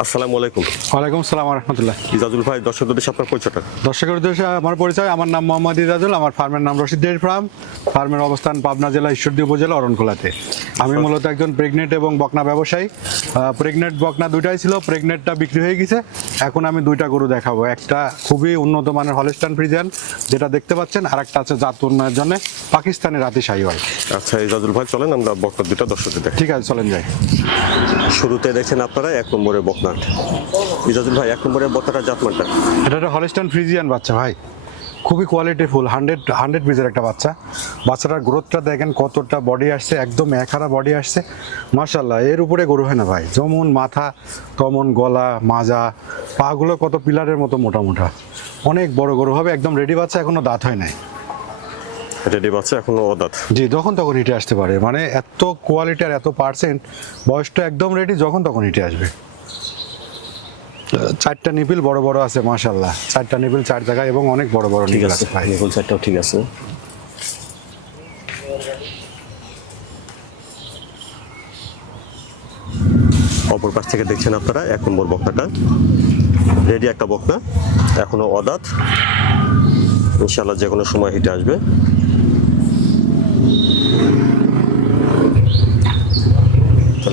আসসালামু আলাইকুম। ওয়ালাইকুম সালাম রহমতুল্লাহ ইজাজুল ভাই দর্শকদের দেশে আপনার পরিচয়টা? দর্শকের উদ্দেশ্যে আমার পরিচয় আমার নাম মোহাম্মদ ইজাজুল আমার ফার্মের নাম রশিদ ডেয়ারি ফার্ম ফার্মের অবস্থান পাবনা জেলা ঈশ্বরদী উপজেলা অরণখোলাতে আমি মূলত একজন প্রেগনেন্ট এবং বকনা ব্যবসায়ী। প্রেগনেন্ট বকনা দুইটাই ছিল প্রেগনেন্টটা বিক্রি হয়ে গেছে। এখন আমি দুইটা গরু দেখাবো। একটা খুবই উন্নত মানের হলস্টান ফ্রিজিয়ান যেটা দেখতে পাচ্ছেন আর একটা আছে জাত উন্নয়নের জন্য পাকিস্তানের রাতে রাতি হয় আচ্ছা ইজাজুল ভাই চলেন আমরা বকনা দুটা দর্শকদের ঠিক আছে চলেন যাই। শুরুতে দেখছেন আপনারা এক নম্বরের বকনাট ইজাজুল ভাই এক নম্বরের বকনাটা জাতমানটা। এটা একটা হলস্টান ফ্রিজিয়ান বাচ্চা ভাই। খুবই কোয়ালিটিফুল হান্ড্রেড হান্ড্রেড পিসের একটা বাচ্চা। বাচ্চাটার গ্রোথটা দেখেন কতটা বডি আসছে একদম একহারা বডি আসছে। মার্শাল্লাহ এর উপরে গরু হয় না ভাই। যেমন মাথা তেমন গলা মাজা পাগুলো কত পিলারের মতো মোটা মোটা। অনেক বড় গরু হবে একদম রেডি বাচ্চা এখনও দাঁত হয় নাই। রেডি বাচ্চা এখনও অদাত। জি যখন তখন হিটে আসতে পারে। মানে এত কোয়ালিটি আর এত পার্সেন্ট বয়সটা একদম রেডি যখন তখন হিটে আসবে। চারটা নিপিল বড় বড় আছে মাশাল্লাহ চারটা নিপিল চার জায়গায় এবং অনেক বড় বড় ঠিক আছে আছে চারটাও ঠিক আছে। অপর পাশ থেকে দেখছেন আপনারা এক নম্বর বকনাটা রেডি একটা বকনা এখনও অদাত। ইনশাল্লাহ যে কোনো সময় হিটে আসবে।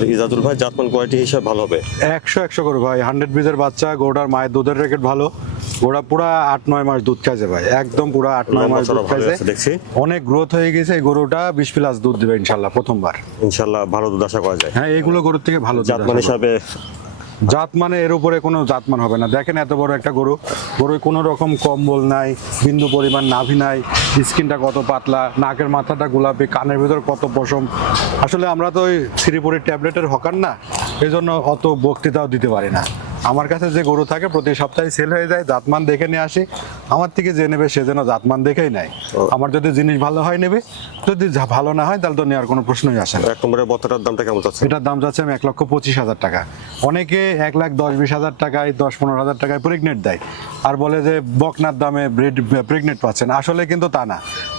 তাহলে ইজাদুল ভাই জাতমান কোয়ালিটি হিসাবে ভালো হবে। একশো একশো করে ভাই। হান্ড্রেড পিসের বাচ্চা গোড়ার মায়ের দুধের রেকেট ভালো। গোড়া পুরা আট নয় মাস দুধ খাইছে ভাই। একদম পুরা আট নয় মাস দুধ খাইছে। দেখছি। অনেক গ্রোথ হয়ে গেছে এই গরুটা বিশ প্লাস দুধ দেবে ইনশাল্লাহ প্রথমবার। ইনশাল্লাহ ভালো দুধ আশা করা যায়। হ্যাঁ এইগুলো গরুর থেকে ভালো জাতমান হিসাবে জাত মানে এর উপরে কোনো জাতমান হবে না। দেখেন এত বড় একটা গরু। গরুর কোনো রকম কম্বল নাই, বিন্দু পরিমাণ নাভি নাই, স্কিনটা কত পাতলা, নাকের মাথাটা গোলাপি, কানের ভিতর কত পশম। আসলে আমরা তো ওই শ্রীপুরের ট্যাবলেটের হকার না এই অত বক্তৃতাও দিতে পারি না। আমার কাছে যে গরু থাকে প্রতি সপ্তাহে সেল হয়ে যায় জাতমান দেখে নিয়ে আসি। আমার থেকে যে নেবে সে যেন জাতমান দেখেই নেয়। আমার যদি জিনিস ভালো হয় নেবে। যদি ভালো না হয় তাহলে তো নেওয়ার কোনো প্রশ্নই আসে না। এক নম্বরের বত্তাটার দামটা কেমন যাচ্ছে? এটার দাম যাচ্ছে আমি এক লক্ষ পঁচিশ হাজার টাকা। অনেকে এক লাখ দশ বিশ হাজার টাকায় দশ পনেরো হাজার টাকায় প্রেগনেন্ট দেয়। আর বলে যে বকনার দামে প্রেগনেন্ট পাচ্ছেন আসলে কিন্তু তা না।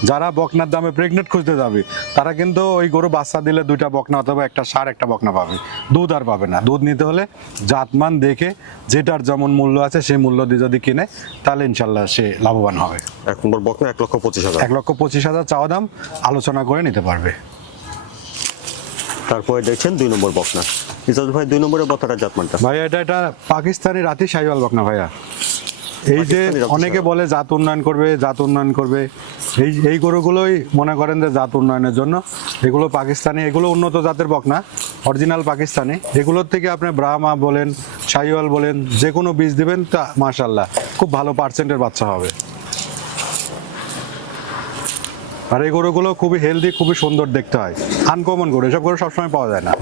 যারা বকনার দামে প্রেগনেন্ট খুঁজতে যাবে তারা কিন্তু ওই গরু বাচ্চা দিলে দুইটা বকনা অথবা একটা সার একটা বকনা পাবে। দুধ আর পাবে না। দুধ নিতে হলে জাতমান দেখে যেটার যেমন মূল্য আছে সেই মূল্য দিয়ে যদি কিনে তাহলে ইনশাল্লাহ সে লাভবান হবে। এক নম্বর বকনা এক লক্ষ পঁচিশ হাজার। এক লক্ষ পঁচিশ হাজার চাওয়া দাম আলোচনা করে নিতে পারবে। তারপরে দেখছেন দুই নম্বর বকনা ইজাজুল ভাই দুই নম্বরের জাতমানটা। ভাইয়া এটা এটা পাকিস্তানি রাতি সাইওয়াল বকনা ভাইয়া। এই যে অনেকে বলে জাত উন্নয়ন করবে জাত উন্নয়ন করবে। এই এই গরুগুলোই মনে করেন যে জাত উন্নয়নের জন্য। এগুলো পাকিস্তানি এগুলো উন্নত জাতের বকনা অরিজিনাল পাকিস্তানি। এগুলোর থেকে আপনি ব্রাহ্মা বলেন সাইওয়াল বলেন যে কোনো বীজ দেবেন তা মাশাল্লাহ খুব ভালো পার্সেন্টের বাচ্চা হবে। আর এই গরুগুলো খুবই হেলদি খুবই সুন্দর দেখতে হয়। আনকমন গরু এসব গরু সবসময় পাওয়া যায় না।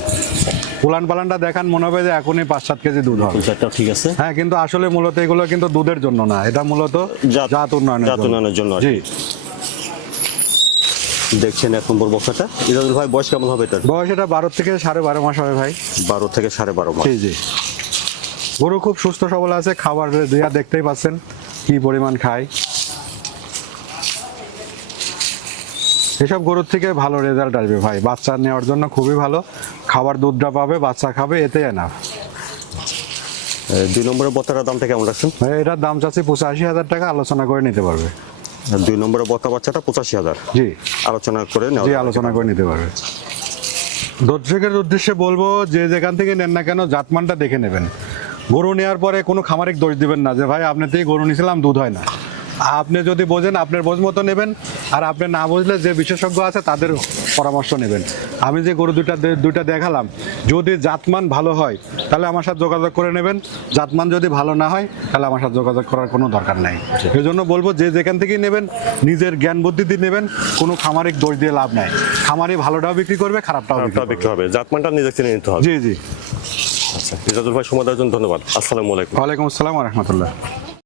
উলান পালানটা দেখান মনে হবে যে এখনই পাঁচ সাত কেজি দুধ হবে। ঠিক আছে। হ্যাঁ কিন্তু আসলে মূলত এগুলো কিন্তু দুধের জন্য না এটা মূলত জাত- উন্নয়নের জন্য। জি। দেখছেন এক নম্বর বকনাটা ইজাজুল ভাই বয়স কেমন হবে এটার? বয়স এটা বারো থেকে সাড়ে বারো মাস হবে ভাই। বারো থেকে সাড়ে বারো মাস। জি জি। গরু খুব সুস্থ সবল আছে খাবার দেওয়া দেখতেই পাচ্ছেন কি পরিমাণ খায়। এসব গরুর থেকে ভালো রেজাল্ট আসবে ভাই। বাচ্চা নেওয়ার জন্য খুবই ভালো। খাবার দুধটা পাবে বাচ্চা খাবে এতে না দুই নম্বরের বত্তাটার দামটা কেমন রাখছেন? এটার দাম চাচ্ছি পঁচাশি হাজার টাকা আলোচনা করে নিতে পারবে। দুই নম্বরে বত্তা বাচ্চাটা পঁচাশি হাজার। জি। আলোচনা করে নেওয়া জি আলোচনা করে নিতে পারবে। দর্শকের উদ্দেশ্যে বলব যে যেখান থেকে নেন না কেন জাতমানটা দেখে নেবেন। গরু নেওয়ার পরে কোনো খামারিক দোষ দিবেন না যে ভাই আপনার থেকে গরু নিয়েছিলাম দুধ হয় না। আপনি যদি বোঝেন আপনার বোঝ মতো নেবেন আর আপনি না বুঝলে যে বিশেষজ্ঞ আছে তাদের পরামর্শ নেবেন। আমি যে গরু দুইটা দে- দুইটা দেখালাম যদি জাতমান ভালো হয় তাহলে আমার সাথে যোগাযোগ করে নেবেন। জাতমান যদি ভালো না হয় তাহলে আমার সাথে যোগাযোগ করার কোনো দরকার নাই। এই জন্য বলব যে যেখান থেকেই নেবেন নিজের জ্ঞান বুদ্ধি দিয়ে নেবেন কোনো খামারিক দোষ দিয়ে লাভ নাই। খামারি ভালোটাও বিক্রি করবে খারাপটাও। বিক্রি হবে। জাতমানটা নিজে কিনে নিতে হবে। জি জি। আচ্ছা ভাই সময় দেওয়ার জন্য ধন্যবাদ। আসসালামু আলাইকুম। ওয়ালাইকুম আসসালাম রহমতুল্লাহ।